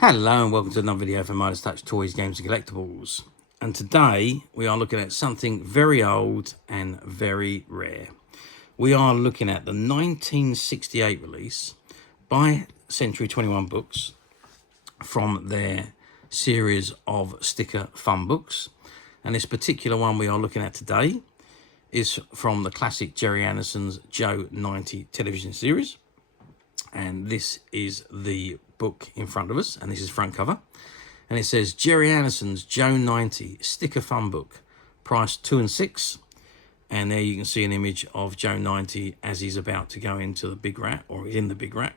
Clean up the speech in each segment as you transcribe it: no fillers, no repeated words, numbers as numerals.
Hello and welcome to another video from Midas Touch Toys, Games and Collectibles. And today we are looking at something very old and very rare. We are looking at the 1968 release by Century 21 Books from their series of sticker fun books. And this particular one we are looking at today is from the classic Gerry Andersons Joe 90 television series. And this is the book in front of us, and this is front cover, and it says Gerry Andersons Joe 90 sticker fun book, price 2 and 6. And there you can see an image of Joe 90 as he's about to go into the big rat, or in the big rat,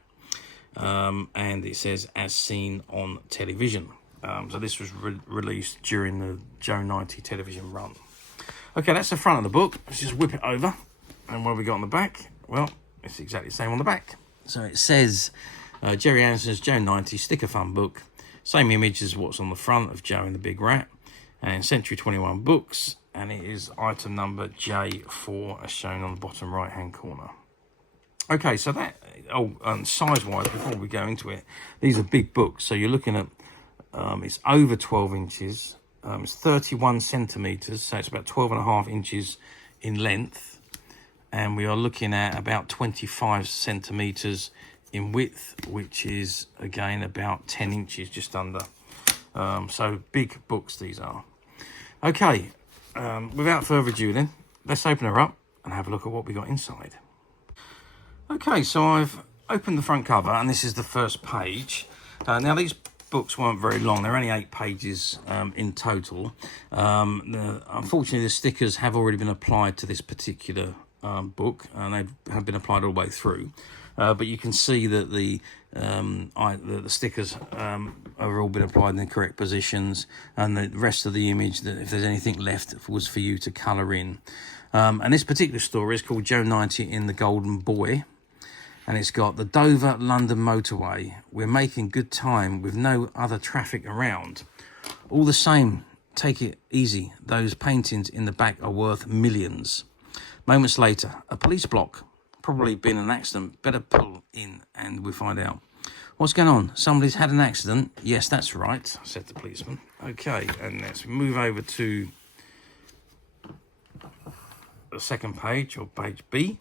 and it says as seen on television. So this was released during the Joe 90 television run. Okay, that's the front of the book. Let's just whip it over. And what have we got on the back? Well, it's exactly the same on the back. So it says Gerry Andersons Joe 90 sticker fun book. Same image as what's on the front of Joe and the Big Rat. And Century 21 Books. And it is item number J4 as shown on the bottom right hand corner. Okay, so that, size-wise, before we go into it, these are big books. So you're looking at, it's over 12 inches. It's 31 centimetres, so it's about 12.5 inches in length. And we are looking at about 25 centimetres in width, which is again about 10 inches just under. So big books these are. Okay, without further ado then, let's open her up and have a look at what we got inside. Okay, so I've opened the front cover and this is the first page. Now these books weren't very long, they're only 8 pages in total. Unfortunately the stickers have already been applied to this particular book, and they have been applied all the way through. But you can see that the stickers are all been applied in the correct positions, and the rest of the image, that if there's anything left, was for you to colour in. And this particular story is called Joe 90 in the Golden Boy, and it's got the Dover-London motorway. We're making good time with no other traffic around. All the same, take it easy. Those paintings in the back are worth millions. Moments later, a police block. Probably been an accident. Better pull in and we find out. What's going on? Somebody's had an accident. Yes, that's right, said the policeman. Okay, and let's move over to the second page, or page B.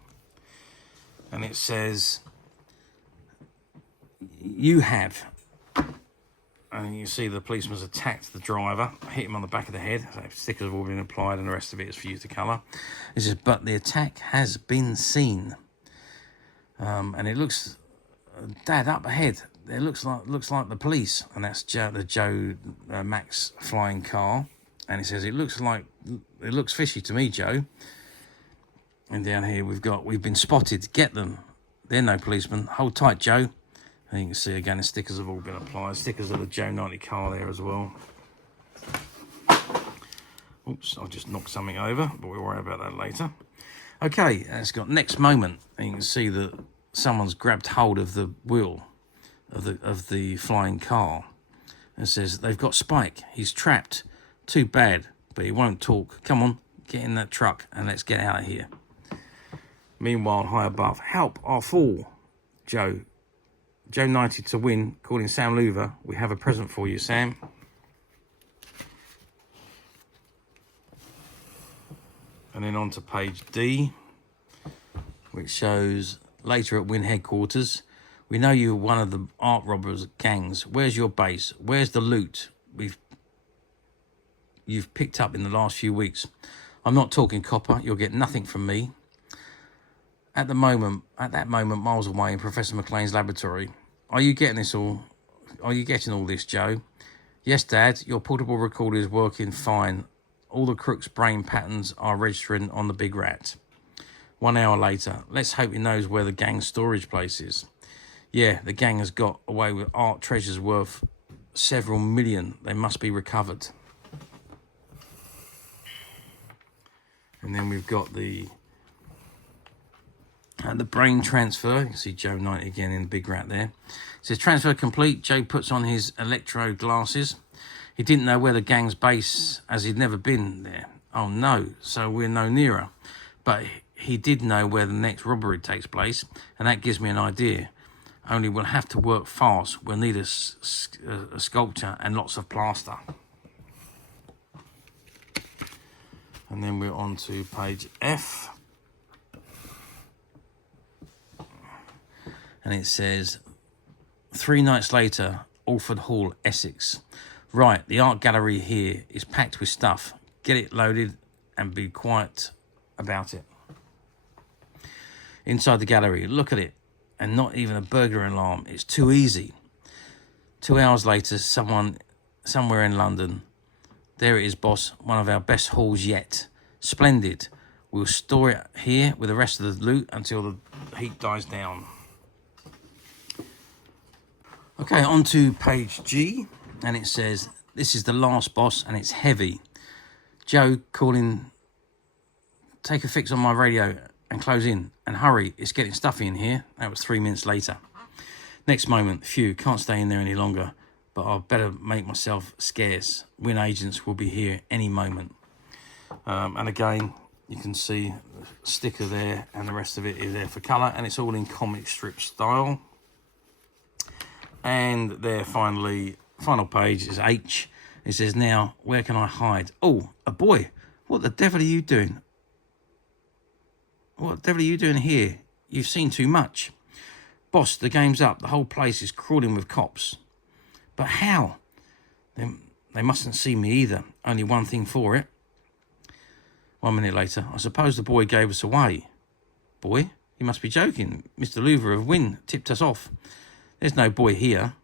And it says, you have. And you see the policeman's attacked the driver, hit him on the back of the head. So stickers have all been applied and the rest of it is for you to colour. It says, but the attack has been seen. And it looks, Dad, up ahead, it looks like the police. And that's the Joe Max flying car. And it says, it looks fishy to me, Joe. And down here we've been spotted. Get them. They're no policemen. Hold tight, Joe. And you can see again the stickers have all been applied. Stickers of the Joe 90 car there as well. Oops, I just knocked something over, but we'll worry about that later. Okay, and it's got next moment. And you can see that someone's grabbed hold of the wheel of the flying car. And it says, they've got Spike. He's trapped. Too bad, but he won't talk. Come on, get in that truck and let's get out of here. Meanwhile, high above, help our fall, Joe. Joe 90 to win, calling Sam Louver. We have a present for you, Sam. And then on to page D, which shows later at Wynn headquarters. We know you're one of the art robbers gangs. Where's your base? Where's the loot you've picked up in the last few weeks? I'm not talking copper. You'll get nothing from me. At that moment, miles away in Professor McLean's laboratory. Are you getting all this, Joe? Yes, Dad. Your portable recorder is working fine. All the crook's brain patterns are registering on the big rat. 1 hour later. Let's hope he knows where the gang's storage place is. Yeah, the gang has got away with art treasures worth several million. They must be recovered. And then we've got the brain transfer. You can see Joe 90 again in the big rat there. It says transfer complete. Joe puts on his electro glasses. He didn't know where the gang's base, as he'd never been there. Oh no, so we're no nearer. But he did know where the next robbery takes place, and that gives me an idea. only we'll have to work fast. We'll need a sculpture and lots of plaster. And then we're on to page F. And it says, 3 nights later, Alford Hall, Essex. Right, the art gallery here is packed with stuff. Get it loaded and be quiet about it. Inside the gallery, look at it. And not even a burglar alarm. It's too easy. 2 hours later, somewhere in London. There it is, boss. One of our best hauls yet. Splendid. We'll store it here with the rest of the loot until the heat dies down. Okay, on to page G. And it says, this is the last, boss, and it's heavy. Joe calling, take a fix on my radio and close in. And hurry, it's getting stuffy in here. That was 3 minutes later. Next moment, phew, can't stay in there any longer. But I'll better make myself scarce. Win agents will be here any moment. And again, you can see the sticker there, and the rest of it is there for colour, and it's all in comic strip style. And there, final page is H. It says, now, where can I hide? Oh, a boy. What the devil are you doing? What the devil are you doing here? You've seen too much. Boss, the game's up. The whole place is crawling with cops. But how? They mustn't see me either. Only one thing for it. 1 minute later, I suppose the boy gave us away. Boy? You must be joking. Mr. Louver of Wynn tipped us off. There's no boy here.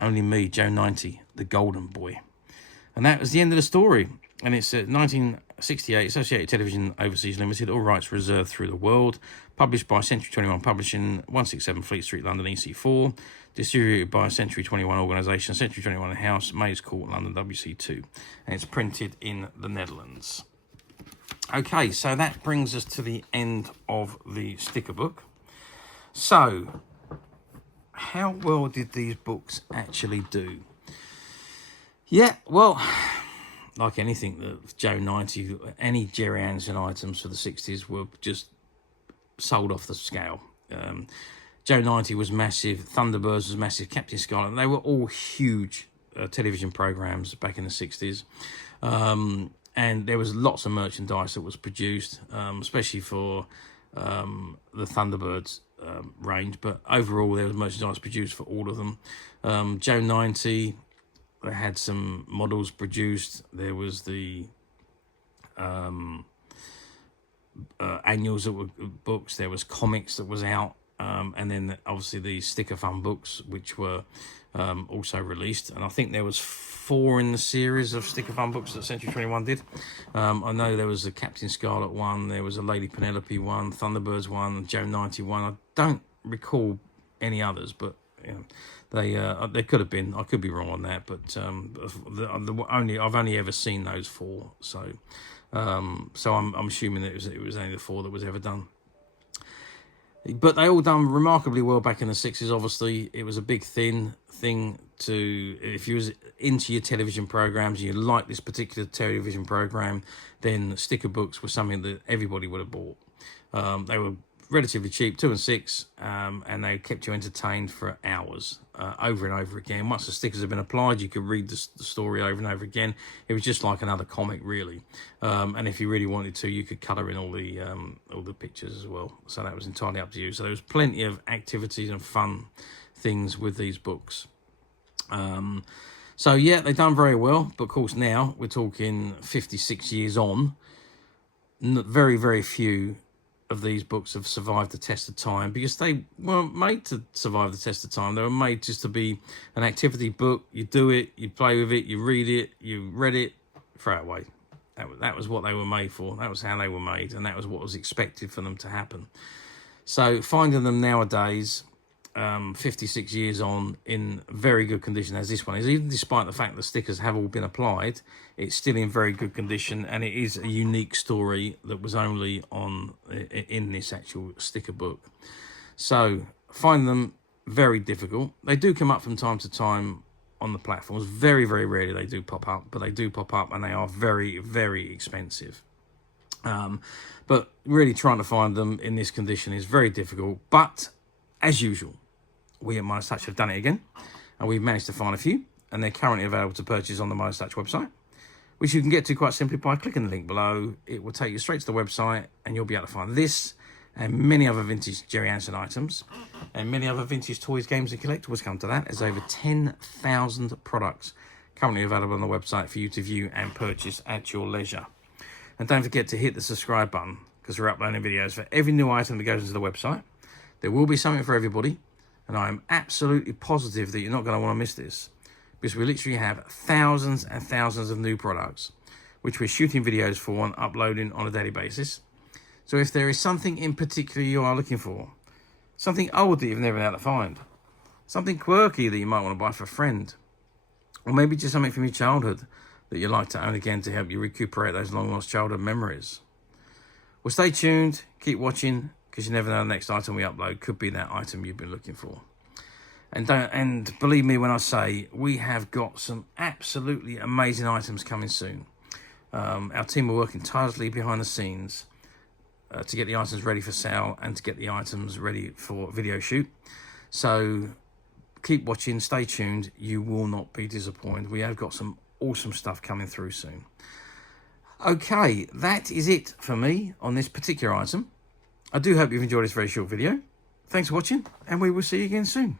Only me, Joe 90, the golden boy. And that was the end of the story. And it's 1968, Associated Television Overseas Limited, all rights reserved through the world. Published by Century 21 Publishing, 167 Fleet Street, London, EC4. Distributed by Century 21 Organisation, Century 21 House, Mays Court, London, WC2. And it's printed in the Netherlands. Okay, so that brings us to the end of the sticker book. So, how well did these books actually do? Yeah, well, like anything that Joe 90, any Gerry Anderson items for the 60s were just sold off the scale. Joe 90 was massive, Thunderbirds was massive, Captain Scarlet, they were all huge television programs back in the 60s. And there was lots of merchandise that was produced, especially for the Thunderbirds range. But overall, there was merchandise produced for all of them. Joe 90, they had some models produced. There was the annuals that were books. There was comics that was out. And then obviously the sticker fun books, which were also released. And I think there was 4 in the series of sticker fun books that Century 21 did. I know there was a Captain Scarlet one, there was a Lady Penelope one, Thunderbirds one, Joe 90 one. I don't recall any others, but you know, they could have been. I could be wrong on that, but I've only ever seen those 4. So I'm assuming that it was only the 4 that was ever done. But they all done remarkably well back in the 60s. Obviously, it was a big thing to, if you was into your television programs, you liked this particular television program, then sticker books were something that everybody would have bought. They were relatively cheap, 2 and 6, and they kept you entertained for hours, over and over again. Once the stickers had been applied, you could read the story over and over again. It was just like another comic, really. And if you really wanted to, you could colour in all the pictures as well. So that was entirely up to you. So there was plenty of activities and fun things with these books. So yeah, they've done very well. But of course, now we're talking 56 years on. Very, very few of these books have survived the test of time, because they weren't made to survive the test of time. They were made just to be an activity book. You do it, you play with it, you read it, you read it, throw it away. That was what they were made for. That was how they were made, and that was what was expected for them to happen. So finding them nowadays, 56 years on, in very good condition as this one is, even despite the fact the stickers have all been applied, it's still in very good condition, and it is a unique story that was only in this actual sticker book. So find them very difficult. They do come up from time to time on the platforms. Very, very rarely they do pop up, but they do pop up, and they are very, very expensive. But really trying to find them in this condition is very difficult. But as usual, we at Midas Touch have done it again, and we've managed to find a few, and they're currently available to purchase on the Midas Touch website, which you can get to quite simply by clicking the link below. It will take you straight to the website, and you'll be able to find this and many other vintage Gerry Anderson items, and many other vintage toys, games, and collectibles come to that. There's over 10,000 products currently available on the website for you to view and purchase at your leisure. And don't forget to hit the subscribe button, because we're uploading videos for every new item that goes into the website. There will be something for everybody, and I am absolutely positive that you're not going to want to miss this, because we literally have thousands and thousands of new products, which we're shooting videos for and uploading on a daily basis. So if there is something in particular you are looking for, something old that you've never been able to find, something quirky that you might want to buy for a friend, or maybe just something from your childhood that you'd like to own again to help you recuperate those long lost childhood memories, well, stay tuned, keep watching, because you never know the next item we upload could be that item you've been looking for. And believe me when I say we have got some absolutely amazing items coming soon. Our team are working tirelessly behind the scenes to get the items ready for sale and to get the items ready for video shoot. So keep watching, stay tuned, you will not be disappointed. We have got some awesome stuff coming through soon. Okay, that is it for me on this particular item. I do hope you've enjoyed this very short video. Thanks for watching, and we will see you again soon.